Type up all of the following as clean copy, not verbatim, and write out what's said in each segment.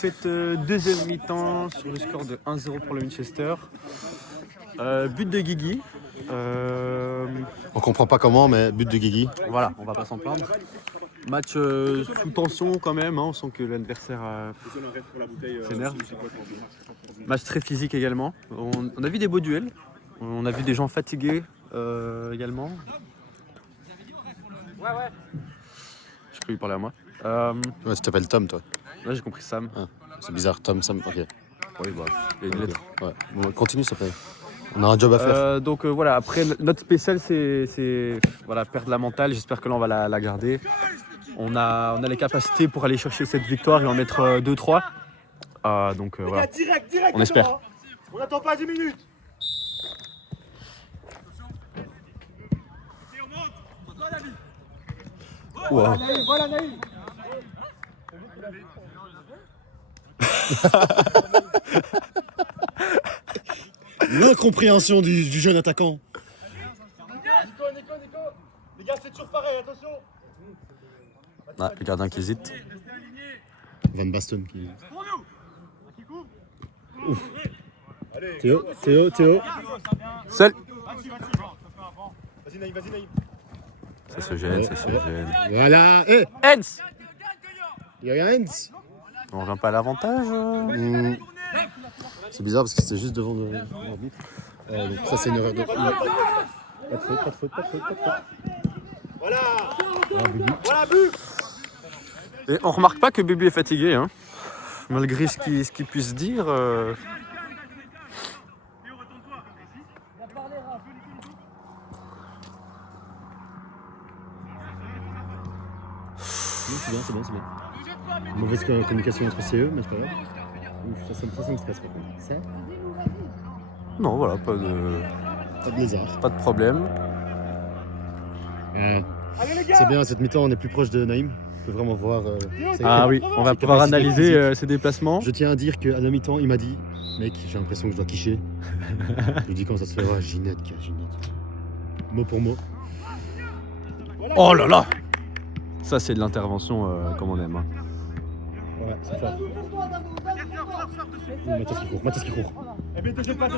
Cette deuxième mi-temps sur le score de 1-0 pour le Winchester. But de Guigui. On comprend pas comment, mais but de Guigui. Voilà, on va pas s'en plaindre. Match sous tension quand même, hein, on sent que l'adversaire s'énerve. Match très physique également. On a vu des beaux duels, on a vu des gens fatigués également. Ouais. Je crois qu'il parlait à moi. Ouais, tu t'appelles Tom, toi. Là j'ai compris Sam. Ah, c'est bizarre, Tom, Sam, ok. Oui, bah, il y a une lettre. Ouais. Bon, continue, ça fait. On a un job à faire. Donc voilà, après notre spécial c'est voilà, perdre la mentale, j'espère que là on va la garder. On a les capacités pour aller chercher cette victoire et en mettre 2-3. Donc voilà, direct, on espère. On n'attend pas 10 minutes. Wow. Voilà Naïm. L'incompréhension du jeune attaquant. Nico. Les gars, c'est toujours pareil, attention. Ah, le gardien qui hésite. Van Basten qui. Allez. Théo. Seul. Vas-y Naïm. Ça se gêne. Voilà. Hens. Il y a Hens. On revient pas à l'avantage. C'est bizarre parce que c'était juste devant l'arbitre. Donc ça c'est une erreur de. Pas de faute. Voilà, but. Et on remarque pas que Bubu est fatigué, hein. Malgré ce qu'il puisse dire. C'est bien. Mauvaise communication entre CE, mais c'est pas grave. Ça me stresse par contre. Ça, Non, voilà, pas de lézard. pas de problème. Allez les gars. C'est bien, à cette mi-temps, on est plus proche de Naïm. On peut vraiment voir. Ah oui, on va pouvoir capacité analyser physique. ses déplacements. Je tiens à dire qu'à la mi-temps, il m'a dit, mec, j'ai l'impression que je dois quicher. Je lui dis comment ça se fait. Ouais, Ginette. Mot pour mot. Oh là là. Ça c'est de l'intervention comme on aime. Hein. Ouais, c'est fort. Mathias qui court. Eh bien, te jette pas.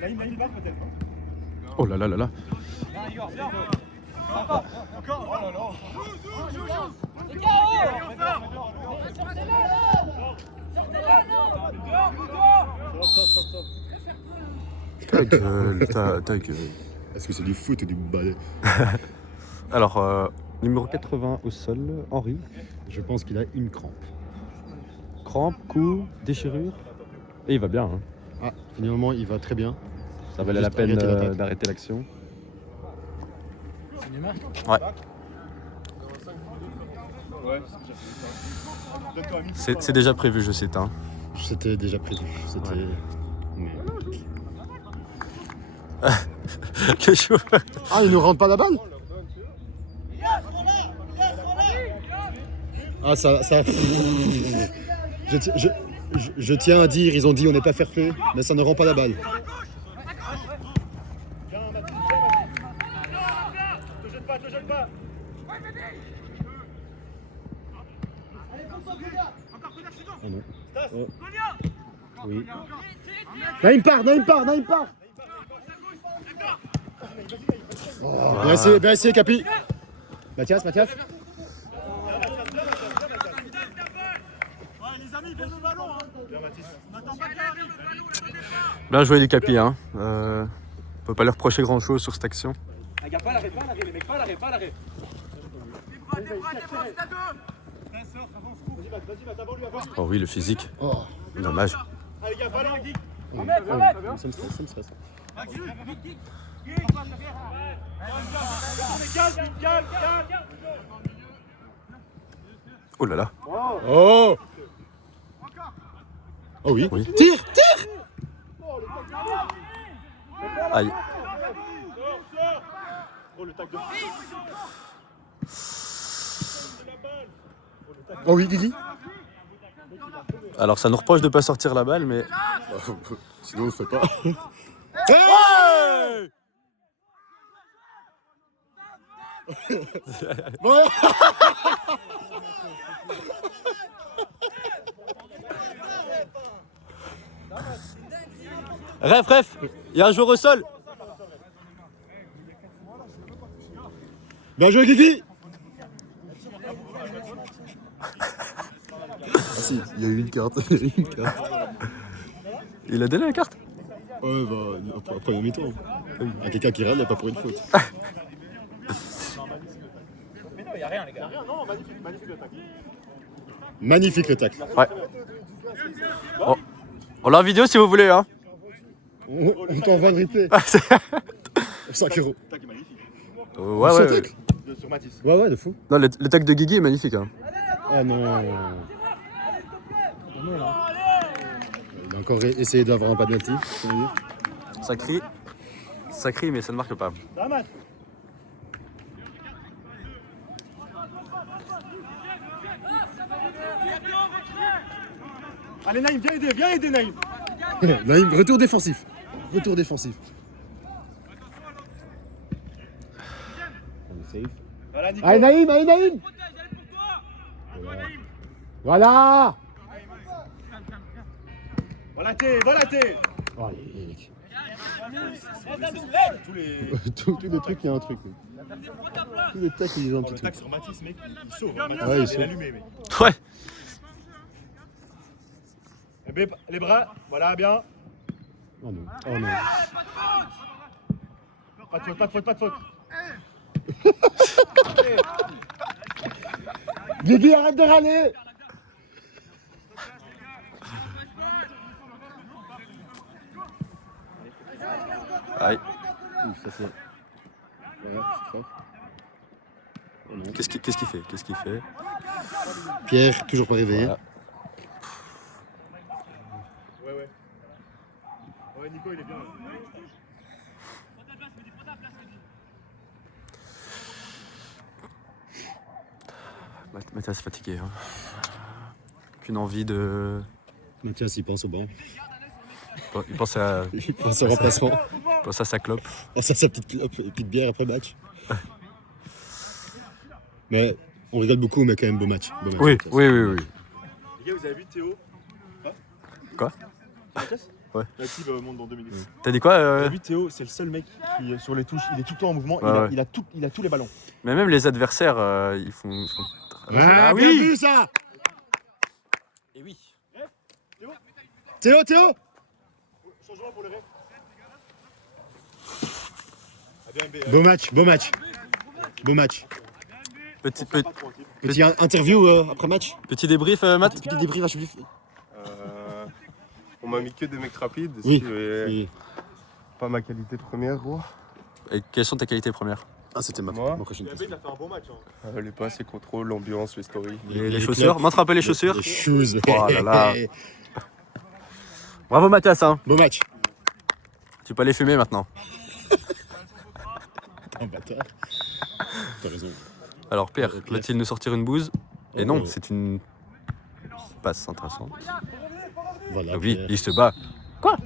Naïm, balle peut-être. Oh là là. Encore. Oh là là. Ta gueule. Est-ce que c'est du foot ou du balai? Alors, numéro 80 au sol, Henri. Je pense qu'il a une crampe. Crampe, coup, déchirure. Et il va bien. Hein. Ah, finalement, il va très bien. Ça valait la Juste peine arrêter l'attaque. d'arrêter l'action. Ouais. C'est déjà prévu, je sais. Hein. C'était déjà prévu. C'était. Ouais. Mais- Quel joueur. Ah, il ne rentre pas la balle? Ah, ça. Je tiens à dire, ils ont dit on n'est pas fair play, mais ça ne rend pas la balle. Te jette pas. Ah non. Oh. Oui. Naïm part. Oh, bien essayé, Capi. Mathias. Les amis, vers le ballon. On n'attend pas qu'il arrive. Bien joué les capis. Hein. On peut pas leur reprocher grand chose sur cette action. Regarde pas l'arrêt, les mecs, pas l'arrêt. Des bras, t'as deux. Vas-y, va, d'abord lui avant. Oh oui, le physique. Oh. Dommage. Allez, gars, ballon. Ça me stresse. Gale. Oh là là. Oh. Oh oui. Tire. Aïe. Oh, le tac de Oh oui, Guigui. Alors ça nous reproche de pas sortir la balle, mais. Sinon, on ne fait pas. Ouais. Ouais. Ref, il y a un joueur au sol. Bien joué, Guigui. Ah si, il y a eu une carte. Il a donné la carte. Ouais, bah, après il mi-temps. Il y a quelqu'un qui râle, pas pour une faute. Mais non, il n'y a rien, les gars. Non, magnifique, magnifique le tacle. Magnifique le tacle. Ouais. On l'a en vidéo si vous voulez. Hein. On t'envoie le replay. 5 €. Le tacle est magnifique. Ouais. Sur Matisse. Ouais, de fou. Non, le tag de Guigui est magnifique. Hein. Ah non. Il a encore essayé d'avoir un penalty. Ça crie, mais ça ne marque pas. Damat. Allez Naïm, viens aider Naïm. Naïm, retour défensif. Retour défensif. On est safe. Voilà Nico. Allez Naïm. Voilà. Voilà T. Oh, allez. Tous les... Tous les trucs, il y a un truc. Tous les tacles, ils ont un petit Le truc. tacle sur Matisse, mec, il sauve. Matisse, Ouais, il il est sauve. allumé, mec. Ouais. Les bras, voilà, bien. Oh non. Oh non. Pas de faute. Guigui, arrête de râler. Aïe. Ça c'est... Ouais, c'est fort. Oh non. Qu'est-ce qu'il fait? Pierre, toujours pas réveillé. Voilà. Ouais, Nico, il est bien. Mathias fatigué. Hein. Qu'une envie de... Mathias, il pense au banc. Il pense à Il pense au remplacement. sa clope. Il pense à sa petite clope et petite bière après match. Mais on rigole beaucoup, mais quand même beau match. Beau match, Oui. Mathias. Les gars, vous avez vu Théo? Quoi? Mathias? Ouais. La cible monte dans 2 minutes. T'as dit quoi Vous avez vu Théo, c'est le seul mec qui, sur les touches, il est tout le temps en mouvement, Ouais. il a tous les ballons. Mais même les adversaires, ils font... Ah, oui. bien vu ça. Et oui. Théo. Changement pour le ré. Beau match. Petit interview après match. Petit débrief, Matt. Petit débrief à Chevif. On m'a mis que des mecs rapides. Oui. Et pas ma qualité première, gros. Et quelles sont tes qualités premières? Ah, c'était ma Moi prochaine Il question. a fait un bon match. Hein. Les passes, les contrôles, l'ambiance, les stories. Les chaussures. Montre un peu les chaussures. Les shoes. Oh là là. Bravo Mathias. Hein. Beau match. Tu peux aller fumer maintenant. Un bâtard. T'as raison. Alors Pierre, va-t-il nous sortir une bouse? Et non, Oh. c'est une passe intéressante. Voilà. Ah oui, Pierre. il se bat. Quoi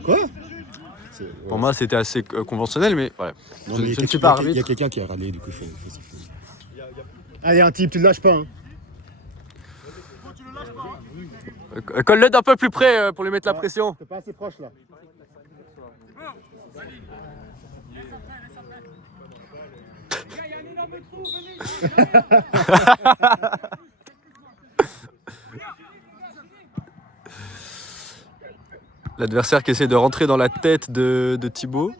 Pour moi, c'était assez conventionnel, mais voilà. Non, je mais ne il y a suis pas quelqu'un- il y a arbitre. quelqu'un qui a râlé, du coup, faut siffler. Allez, un type, tu le lâches pas. Hein. Colle-le d'un peu plus près pour lui mettre la pression. T'es pas assez proche là. L'adversaire qui essaie de rentrer dans la tête de Thibaut.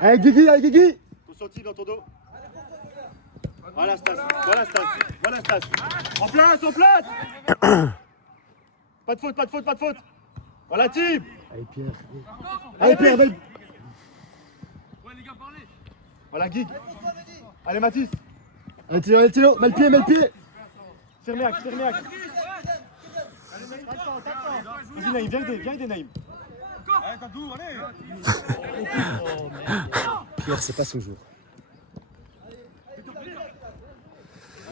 Allez, Guigui. Consenti dans ton dos. Voilà Stas. En place. Pas de faute. Voilà Tim. Allez, Pierre. Belle. Voilà Guig. Allez Mathis. Allez, Théo. Mal pied. Sermiac. Vas-y Naïm, viens aider Naïm. Pierre, c'est pas son jour.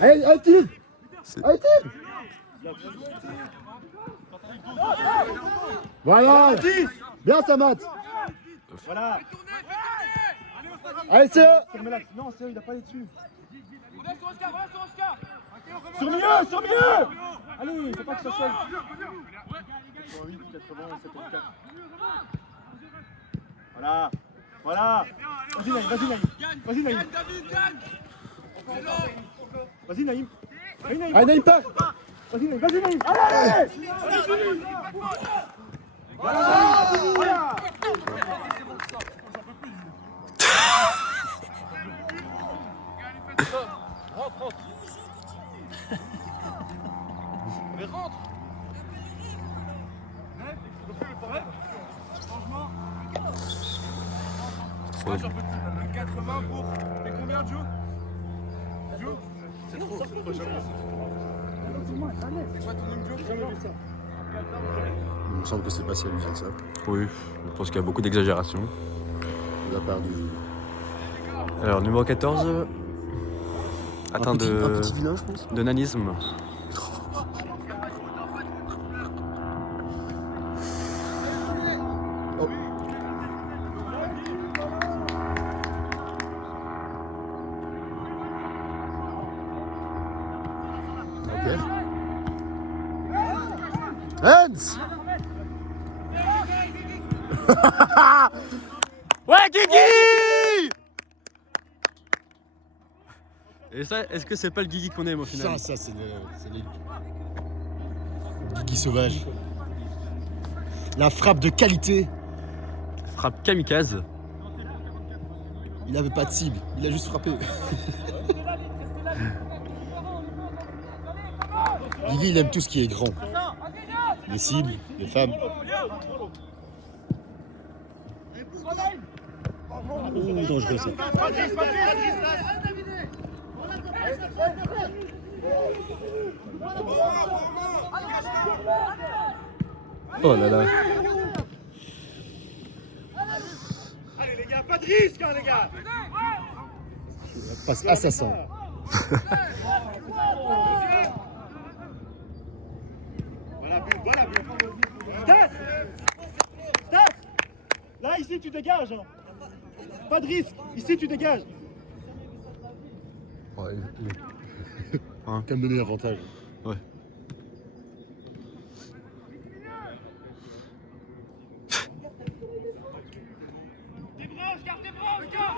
Allez, Tim. Voilà. Mathis. Bien, ça, Matt. Voilà. Allez, c'est eux. Non, c'est eux, il a pas les dessus. Sur milieu, sur milieu. Allez, faut pas que ça soit. 88, 80, 74. Voilà, voilà. Vas-y Naïm, vas-y Naïm. Vas-y Naïm. Vas-y Naïm. Allez, Naïm, part. Vas-y Naïm, vas-y Naïm. Allez. Voilà. Mais rentre. Trop. 80 pour. T'es combien de jours? C'est trop. C'est quoi ton numéro? Il me semble que c'est pas si amusant que ça. Oui, je pense qu'il y a beaucoup d'exagération. De la part du. Alors, numéro 14. Atteint un de petit vilain, je pense. de nanisme. Ok. Hans. Ouais, Guigui! Et ça, est-ce que c'est pas le Guigui qu'on aime au final? Ça, c'est les. Guy Sauvage. La frappe de qualité. Frappe kamikaze. Il avait pas de cible, il a juste frappé. Guigui, il aime tout ce qui est grand. Les cibles, les femmes. Oh, dangereux ça. Oh là là. Allez les gars, pas de risque hein les gars. Passe assassin. Voilà, but, voilà, but. Stas! Stas! Là, ici, tu dégages. Hein. Pas de risque. Ici, tu dégages. Ouais, Hein. Quand même donner l'avantage. Ouais.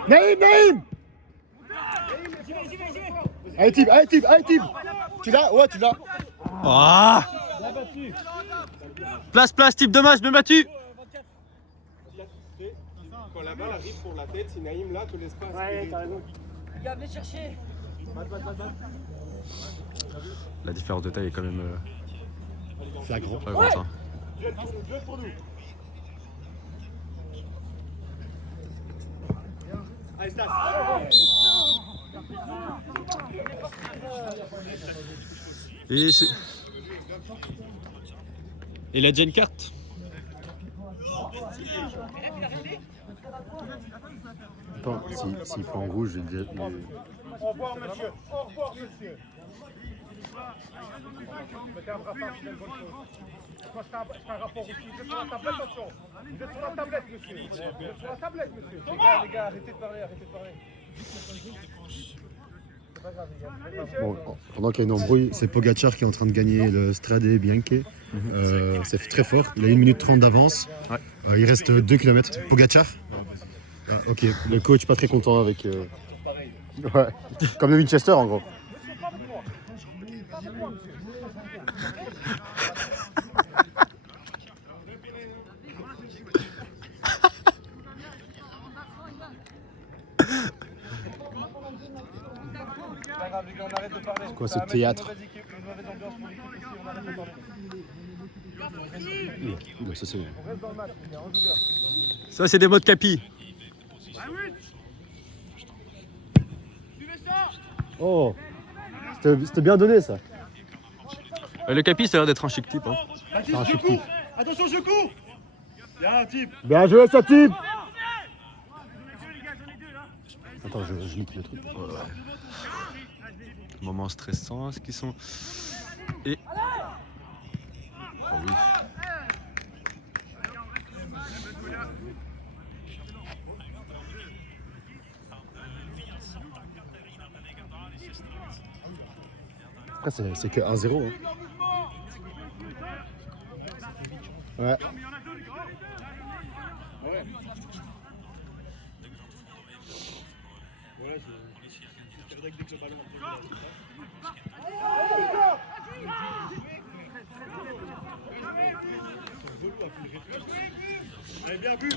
Naïm, Naïm! Allez, Tib, allez, Tib, allez, Tib! Tu l'as? Ouais, tu l'as. Ah! Place, type dommage, bien battu! Quand la balle arrive pour la tête, si Naïm là te laisse pas. Ouais, t'as raison. Les gars, venez chercher. La différence de taille est quand même Flagrant. pas grande. Hein. Duel pour nous. Allez, Stas. Et c'est. Et la Jane carte. Attends, s'il prend en rouge, je vais dire. Au revoir, monsieur. Au revoir, monsieur. Mettez un brassard, c'est une bonne chose. Moi, je fais un rapport aussi. Vous êtes sur la tablette, attention. Vous êtes sur la tablette, monsieur. Vous êtes sur la tablette, monsieur. Les gars, arrêtez de parler, C'est pas grave, les gars. Bon, pendant qu'il y a une embrouille, c'est Pogacar qui est en train de gagner le Strade Bianche. C'est très fort. Il a 1 minute 30 d'avance. Ouais. Il reste 2 km. Pogacar. Ah, ok, le coach pas très content avec. Ouais. Comme le Winchester en gros. C'est quoi ce théâtre? Oula, ça c'est. Ça, c'est des mots de capi. Oh, c'était bien donné ça. Le capi, ça a l'air d'être un chic type. Hein. Baptiste, un je chic cours. type. Attention, je cours. Bien, type. Bien joué ça type. Attends, je loupe le truc. Moment stressant, ce qu'ils sont. Et. Oh oui. Après, c'est que 1-0. Hein. Ouais. Allez, bien vu.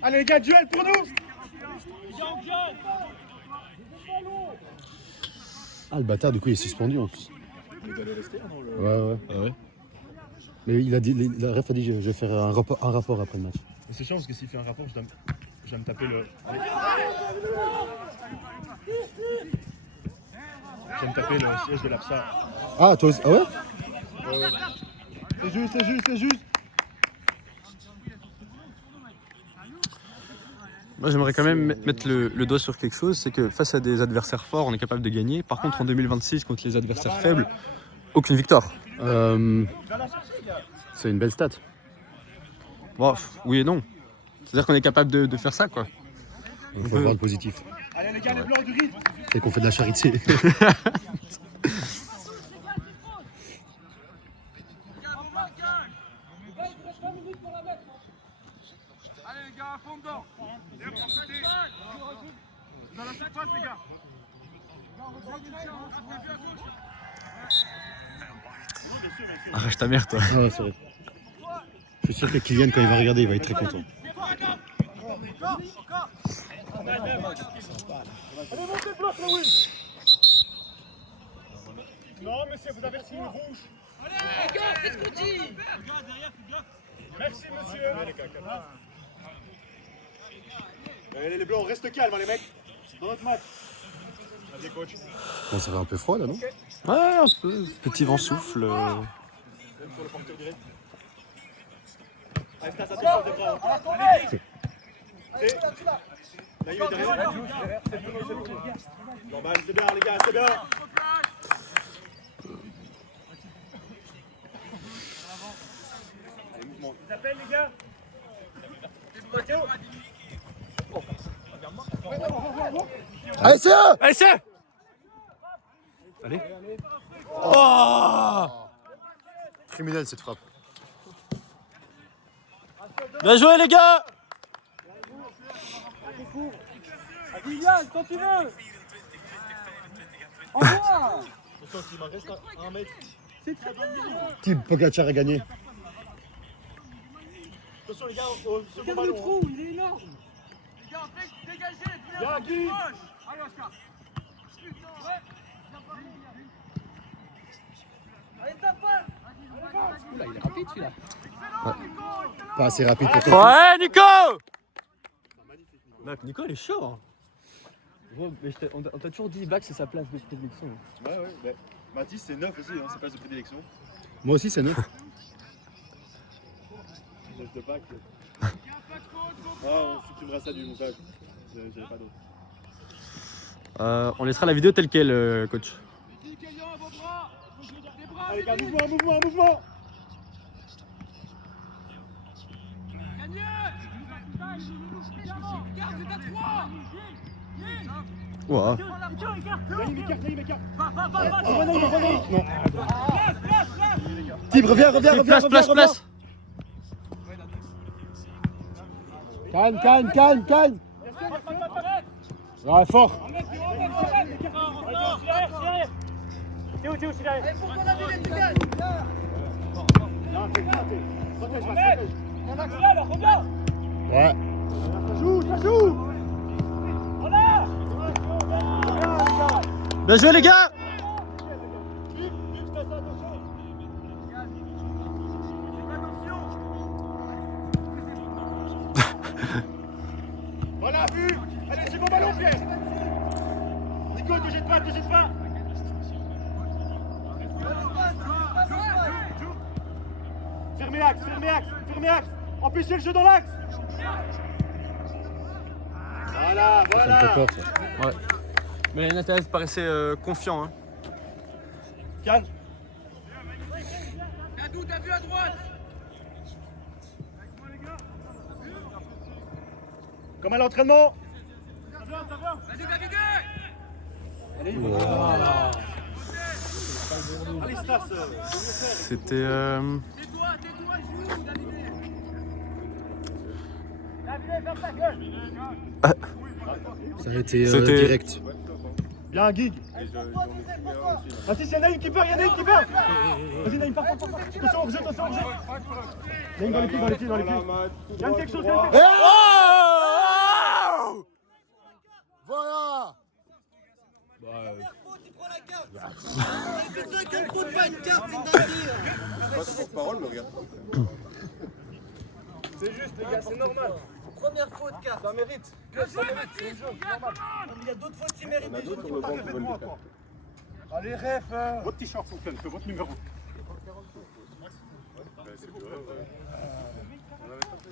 Allez les gars, duel pour nous. Ah, le bâtard, du coup, il est suspendu en plus. Il doit rester avant le... Ouais. Ah ouais. Mais il a dit, le ref a dit je vais faire un rapport après le match. C'est chiant parce que s'il fait un rapport, je dois me taper le... Je vais me taper le siège de l'APSA. Ah, toi aussi. Ah ouais? C'est juste. Moi, j'aimerais quand même mettre le doigt sur quelque chose, c'est que face à des adversaires forts, on est capable de gagner. Par contre, en 2026, contre les adversaires faibles, aucune victoire. C'est une belle stat. Bon, oui et non. C'est-à-dire qu'on est capable de faire ça, quoi. Il faut voir le positif. Allez les gars, les blancs du rythme. C'est qu'on fait de la charité. Allez les gars, à fond dedans. Dans la surface les gars. Arrache ta mère, toi. Ouais, c'est vrai. Je suis sûr que Kylian, quand il va regarder, il va être très content. Allez, montez le bloc, Louis. Non, monsieur, vous avez le signe rouge. Allez, les gars, faites ce qu'on dit. Merci, monsieur. Allez, les blancs, on reste calme, hein, les mecs. Dans notre match. Vas-y, coach. Bon, ça va un peu froid là, non? Ouais, un peu. Petit vent souffle. Même sur le porteur direct. Allez, Stas, attention des bras. Allez, là, il est derrière. Normal, c'est bien, les gars, c'est bien. Allez, mouvement. Ils appellent, les gars. Allez, c'est eux! Allez, c'est! Allez. Oh! Criminel cette frappe. Bien joué, les gars! William, quand tu veux. Envoie. Attention, s'il m'en reste un mètre. C'est très bien. Team Pogacar a gagné. Attention, les gars, au second ballon. Le trou, il est énorme. Les gars, dégagez. Bien, Guy. Allez, Oscar. Oula, il est rapide celui-là. Ouais. Pas assez rapide pour toi. Ouais, Nico! Nico, il est chaud. Hein. Mais on t'a toujours dit Bac, c'est sa place de prédilection. Ouais, ouais. Mathis, c'est 9 aussi, hein, sa place de prédilection. Moi aussi, c'est 9. 9 de Bac. Ah, on supprimera ça du montage. J'avais pas d'autre. On laissera la vidéo telle quelle, coach. Allez, gars, mouvement. Ouah. Naïm, écarte. Non. Team, reviens. Place. Calme. Ouais, fort. Théo, je suis derrière. Allez, pourquoi la ville tu gagnes? Ouais. Ça joue. Bien joué, les gars! Voilà, vu. Allez, second ballon, Pierre. Nico, te jette pas. Fermez axe. Empêchez le jeu dans l'axe. Voilà. Ça me fait peur, ça. Ouais. Mais Nathalie paraissait confiant. Hein. Calme. T'as vu à droite? Comme à l'entraînement. Vas-y, David. Allez, Stas. C'était. Tais-toi, joue, David. Ça a été C'était- direct. Bien, Guig. Vas-y, c'est Naïm qui perd, il y a Naïm qui perd. Vas-y, Naïm, pars. Attention, on rejette. Naïm, dans les pieds. Gagne quelque chose, gagne quelque chose. Oh Voilà. Première faute, il prend la carte. Il fait 50 fautes, pas une carte, c'est une dinguerie. C'est juste, les gars, c'est normal. Première faute, carte. Ça mérite. Ça mérite, c'est le jeu, c'est normal. Il y a d'autres fautes qui méritent des autres qui vont pas Rêvez de moi, quoi. Allez, ref. Votre t-shirt, s'il vous plaît, c'est votre numéro.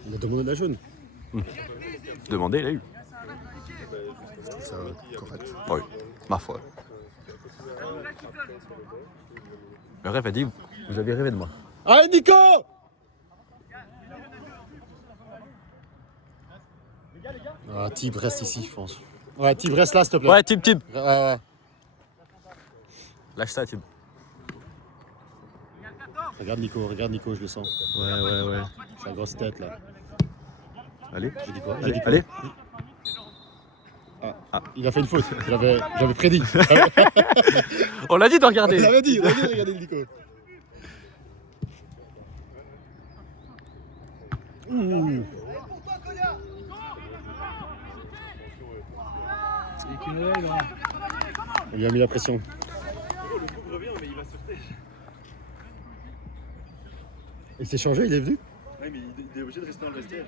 On a demandé la jaune. Demandé, il a eu. Ça correct. Oui, ma foi. Le rêve a dit, vous avez rêvé de moi. Allez, Nico. Ah, Tib, reste ici, je pense. Ouais, Tib, reste là, s'il te plaît. Ouais, Tib. Ouais. Lâche ça, Tib. Regarde Nico, je le sens. Ouais. Sa grosse tête, là. Allez. J'ai dit quoi Allez. Il a fait une faute. J'avais prédit. On l'a dit de regarder. On l'avait dit, regardez le Nico. Ouh. On lui a mis la pression. Il s'est changé, il est venu. Oui, mais il est obligé de rester dans le vestiaire.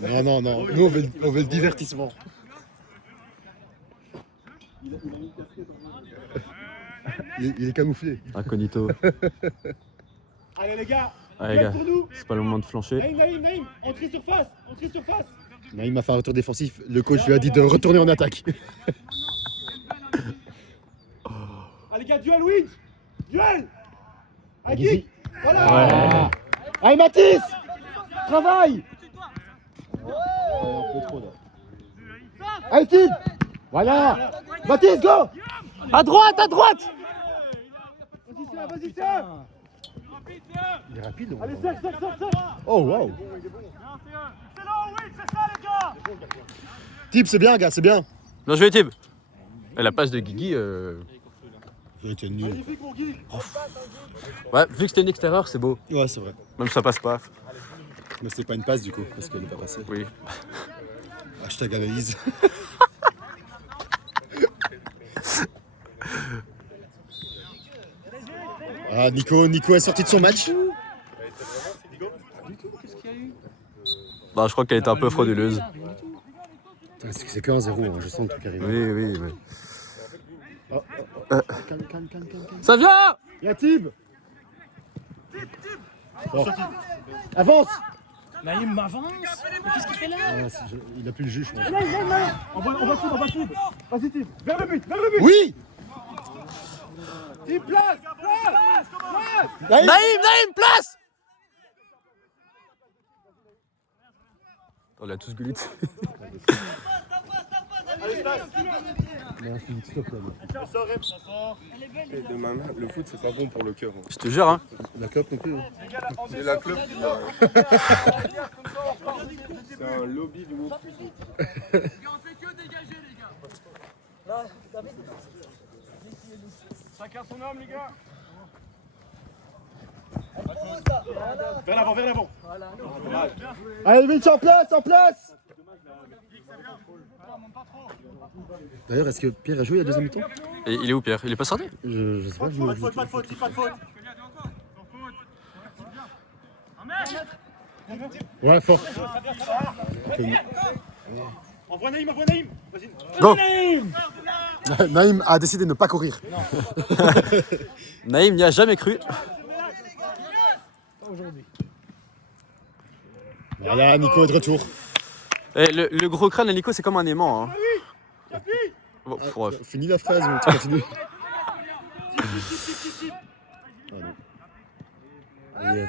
Non. Nous, on veut le divertissement. Il est camouflé. Incognito. Allez, les gars. Allez, les gars, Pour nous. c'est pas le moment de flancher. Naïm. Entrée surface. Naïm a fait un retour défensif. Le coach lui a dit de retourner en attaque. Allez, les gars, duel. Allez, voilà. Ouais. Allez, Mathis. Travaille. Un peu trop, là. Allez, Tib. Voilà. Mathis, go. À droite. Vas-y, Serge. Il est rapide. Allez, Serge. Oh, wow. C'est là, oui, c'est ça, les gars. Tib, c'est bien, gars, c'est bien. Bien joué, Tib. Et la passe de Guigui, Il était nul. Magnifique, mon Guy. ouais, vu que c'était une extérieure, c'est beau. Ouais, c'est vrai. Même si ça passe pas. Mais c'était pas une passe, du coup, parce qu'elle n'est pas passée. Oui. Hashtag analyse. Ah, Nico est sorti de son match. Bah, je crois qu'elle était un peu frauduleuse. C'est que 1-0, hein, je sens le truc arriver. Oui. Calme. Ça vient. Y'a Tib. Fort. Avance. Naïm m'avance. Mais qu'est-ce qu'il fait là? Il a plus le jus, je pense. On va Tib. Vas-y, Tib. Vers le but. Oui. Tib, place. Naïm, place. On l'a tous gueulé. Allez, Stas. Stop là. Ça sort. Et demain, le foot, c'est pas bon pour le cœur. hein. Je te jure, hein. La clope non plus. Hein. C'est la club. C'est un lobby du mot. On fait que dégager, les gars. Chacun son homme, les gars. Vers l'avant. Allez, Mitch, en place. D'ailleurs, est-ce que Pierre a joué la deuxième mi-temps? Et il est où, Pierre? Il est pas sorti? Je sais pas. Pas de faute. Ouais, fort. Envoie Naïm. Vas-y. Go. Naïm a décidé de ne pas courir. Naïm n'y a jamais cru. Voilà, Nico est de retour. Et le gros crâne à Nico, c'est comme un aimant. Hein. Bon, Ah, bref. finis la phrase ou tu continues? Ah non. Allez,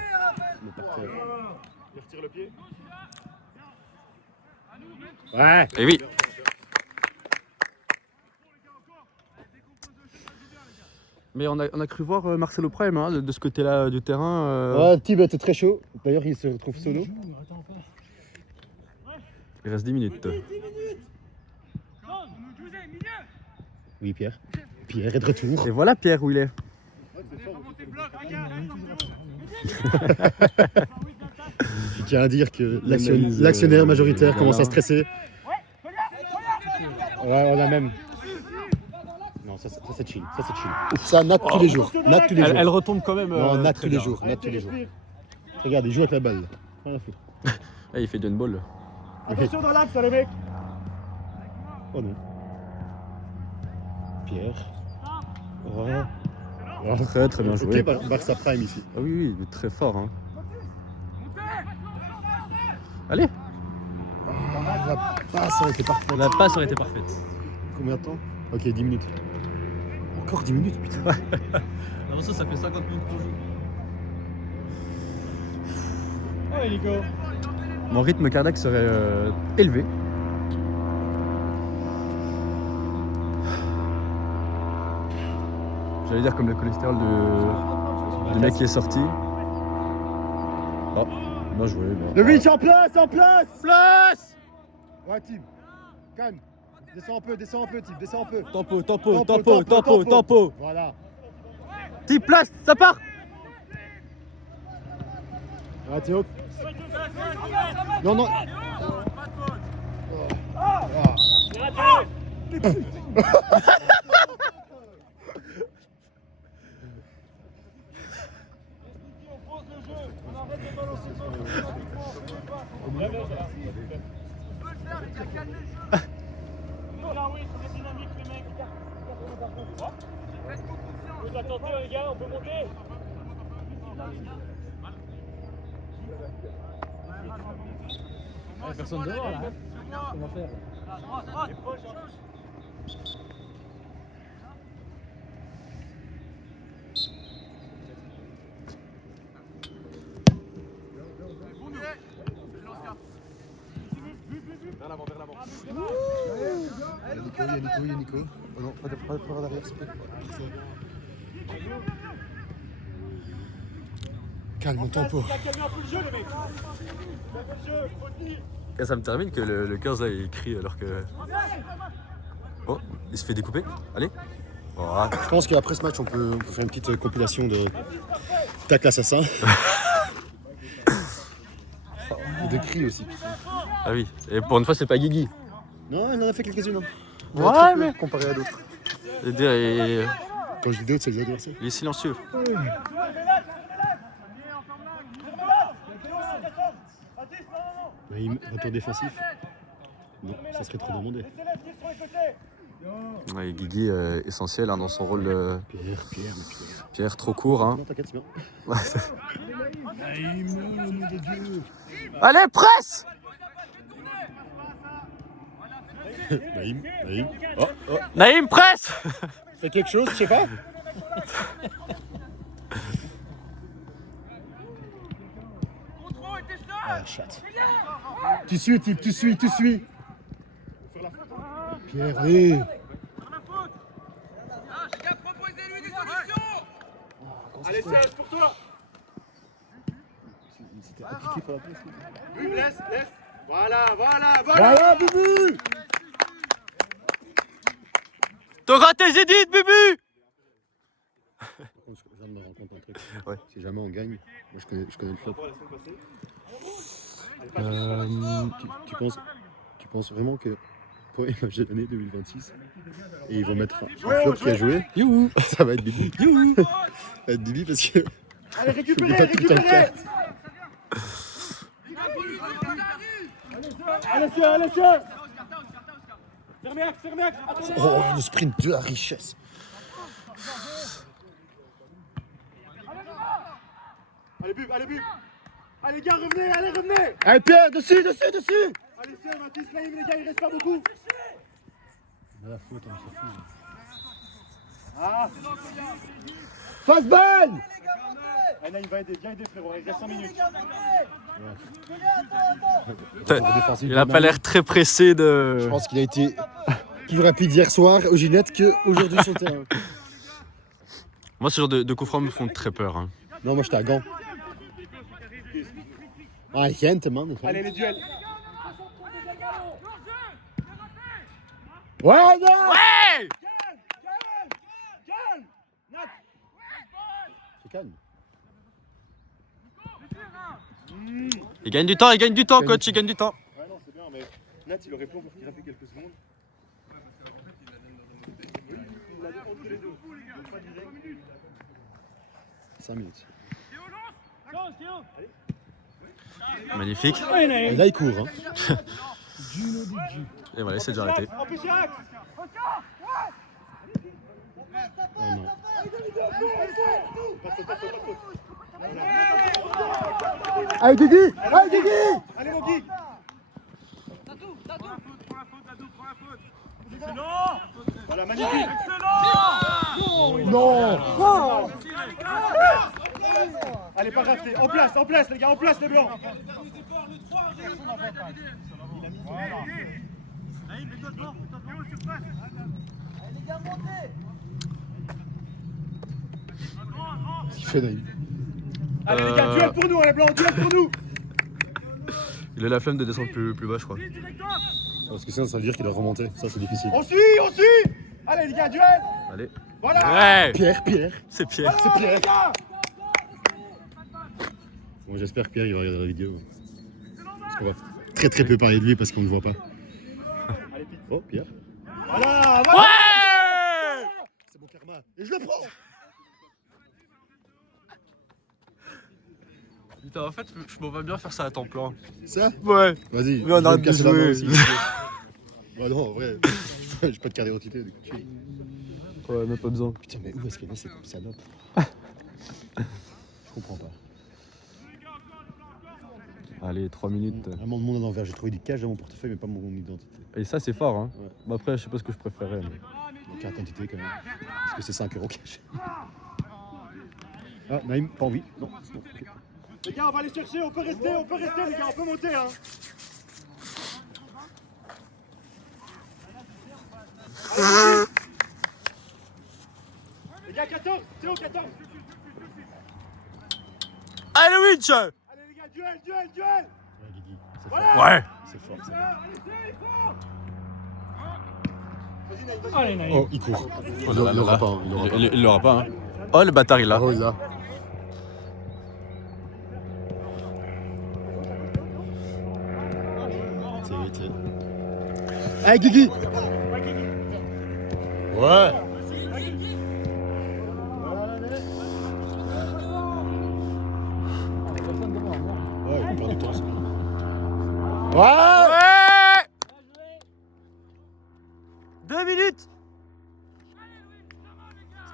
on est par terre. Il retire le pied. Ouais. Et oui. Mais on a cru voir Marcelo Prime hein, de ce côté-là du terrain. Ouais, Tib était très chaud. D'ailleurs, il se retrouve solo. Il reste 10 minutes. Oui, Pierre. Pierre est de retour. Et voilà Pierre où il est. Je tiens à dire que l'actionnaire majoritaire voilà. commence à stresser. Ouais, on a même. Non, ça c'est chill. Ça c'est chill. Ça, Nat tous les jours. Nat tous les jours. Elle retombe quand même. Non, Nat très tous les bien. jours. Nat tous les jours. Regarde, il joue avec la balle. Rien à foutre. Ah, il fait du handball. Attention dans l'axe, les mecs. Oh non. Pierre. Oh. Oh. Très bien joué. Ok, Barça Prime ici. Ah oui, oui, très fort. Hein. Allez. Ah, la passe aurait été parfaite. La passe aurait été parfaite. Combien de temps? Ok, 10 minutes. Encore 10 minutes, putain. Alors ça fait 50 minutes qu'on joue. Allez, Nico. Mon rythme cardiaque serait élevé. J'allais dire comme le cholestérol du mec qui est sorti. Oh, bien joué. Bien. Le Mitch en place, en place. Place. Ouais, Tim. Calme. Descends un peu, Tim. Descends un peu. Tempo. Voilà. Type place, ça part. Ouais, Théo. Non. Personne dehors là. Comment faire? Il y a Nico. Oh non, pas de derrière, s'il te plaît. Calme, tempo. Et ça me termine que le 15 là il crie alors que. Oh, il se fait découper. Allez. Voilà. Je pense qu'après ce match, on peut faire une petite compilation de tacle assassin. Et de cris aussi. Ah oui. Et pour une fois c'est pas Guigui. Non, il en a fait quelques-unes. Hein. Ouais, mais. Comparé à d'autres. C'est-à-dire, Quand je dis d'autres, c'est les adversaires. il est silencieux. Naïm, retour défensif. Non, ça serait trop demandé. Ouais, Guigui essentiel hein, dans son rôle. Pierre. Pierre trop court. Hein. Non, t'inquiète, c'est bien. Allez, presse. Naïm. Naïm, presse. Fais quelque chose, je sais pas. Ah, chatte. Tu suis, Tip, tu suis. Pierre, allez. Proposez-lui des solutions. Allez, Serge, pour toi. C'était appliqué par la place. Bubu, laisse. Voilà. Voilà, Bubu. T'auras tes édits, Bubu. Par contre, je viens de me rendre compte d'un truc. Ouais. Si jamais on gagne, moi je connais le flop. Tu penses vraiment que pour les matchs de l'année 2026, et ils vont mettre un flop qui a joué, ça va être Bibi. Ça va être Bibi parce que Allez, je n'oublie pas tout le temps de carte. Allez, Serge. Fermez-axe. Oh, le sprint de la richesse. Allez, Bub. Allez, gars, revenez. Allez, Pierre, dessus. Allez, Serge, Mathis, Naïm, les gars, il reste pas beaucoup. La faute, on s'en fout. Ah Fastball. Allez, Naïm, va aider, viens aider frérot, il reste 5 minutes. Il a pas l'air très pressé Je de. pense qu'il a été plus rapide hier soir au Ginette qu'aujourd'hui sur le terrain. Moi, ce genre de coups francs me font très peur. Hein. Non, moi j'étais à Gand. Ah, Gent, man. Allez, les duels. Ouais, non. Ouais! Calme Nat. C'est calme. Il gagne du temps, coach, il gagne du temps. Ouais, non, c'est bien, mais Nat, il aurait pu encore tirer quelques secondes. Il a entre les deux. Donc, pas direct. 5 minutes. Magnifique. Et là, il court. Hein. Et voilà, c'est déjà arrêté. Empêchez Axe. Oh, non. Pas de faute, pas de faute, pas de faute. Allez, Guigui. Allez, Guigui. Allez, mon Guy. Excellent. Voilà, magnifique. Non. Allez, pas rafler. En place, les gars, en place, les blancs. Qu'est-ce qu'il fait, Naïm? Allez, les gars, duel pour nous, les blancs, duel pour nous. Il a la flemme de descendre plus bas, je crois. Parce que sinon, ça veut dire qu'il doit remonter. Ça, c'est difficile. On suit. Allez, les gars, duel. Allez. Voilà. Ouais! Pierre. C'est Pierre. C'est Pierre. Bon, j'espère que Pierre, il va regarder la vidéo. Parce qu'on va très peu parler de lui parce qu'on ne le voit pas. Allez, Pete. Oh, Pierre. Voilà. Ouais! C'est mon karma. Et je le prends. Putain, en fait, je m'en vais bien faire ça à temps plein. Ça? Ouais. Vas-y. Mais on je vais arrête me casser de la main jouer. aussi. Ouais, non, en vrai. J'ai pas de carte d'identité. Du coup. Ouais, même pas besoin. Putain, mais où est-ce qu'elle est cette salope? Je comprends pas. Allez, 3 minutes. Vraiment de monde à l'envers. J'ai trouvé des cages dans mon portefeuille, mais pas mon identité. Et ça, c'est fort, hein. Ouais. Bah après, je sais pas ce que je préférais. Mais... Mon carte d'identité quand même. Parce que c'est 5 € cash. Ah, Naïm, pas envie. Non, c'est bon. Ok. Les gars, on va aller chercher, on peut rester, les gars, on peut monter, hein. Allez, les gars, 14, Théo, 14. Allez, Winch! Allez, les gars, duel. Ouais, Guigui. C'est Voilà. fort. Ouais! C'est fort, ça. Vas-y, Naïm, vas-y. Allez, Naïm. Oh, il court. Oh Il là là l'aura là. pas. Hein, il l'aura pas. Il l'aura pas, hein. Oh, le bâtard, il l'a. Oh, il l'a. Allez, Guigui. Ouais. Ouais, il perd du temps, ça. Ouais. Ouais! 2 minutes!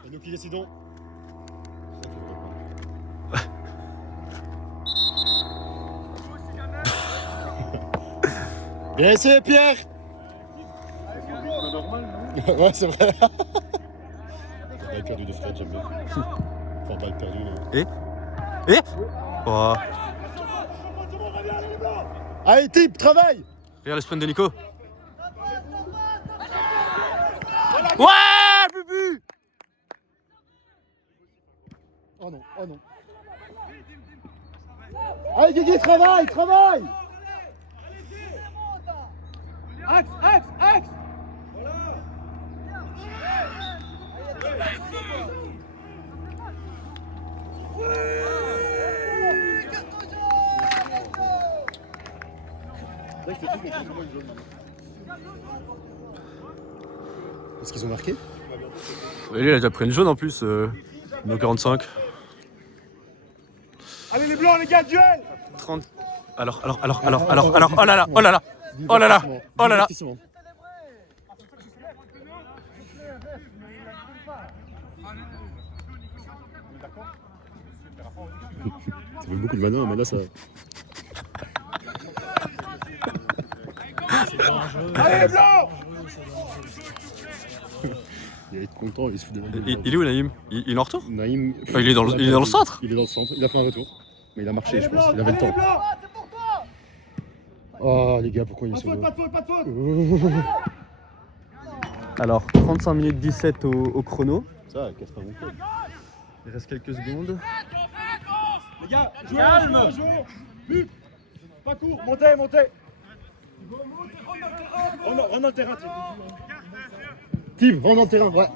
C'est nous qui décidons. Bien essayé, Pierre. Ouais, c'est vrai. Balle perdue de Fred, j'aime bien. Enfin, balle perdue. Et? Oh. Allez, type, travaille. Regarde le sprint de Nico. Ouais, Bubu! Oh non, oh non. Allez, Guigui, travaille. Axe. Est-ce qu'ils ont marqué? Et lui, il a déjà pris une jaune en plus. No 45. Allez, les blancs, les gars, duel. 30. Alors, oh là là, oh là là. Divertissement. Ça fait beaucoup de malins, mais là ça. Allez, les blancs. Il va être content, il se fout de la gueule. Il est où Naïm il est en retour? Naïm. Ah, il est dans le centre. Il est dans le centre, il a fait un retour. Mais il a marché, Allez, je les pense. blancs, Il avait le allez, les temps. blancs. Oh les gars, pourquoi ils Pas de sont faute, là pas de faute, pas de faute. Alors 35 minutes 17 au chrono. Ça, casse pas mon code. Il reste quelques secondes. Les gars, jouez, jouez. But. Pas court, montez, montez. Rentre dans le terrain, Tim. Tim, rentre dans le terrain, ouais.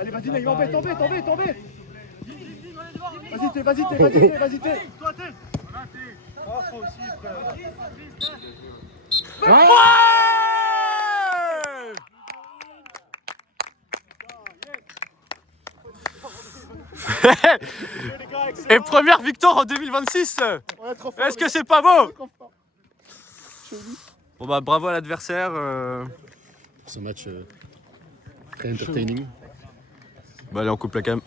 Allez, vas-y, Naïm, tombez. Vas-y, t'es. Ah, faut aussi, frère. Et première victoire en 2026. On est trop fort. Est-ce que c'est pas beau? Bon bah bravo à l'adversaire. Ce match très entertaining. Bah allez on coupe la cam.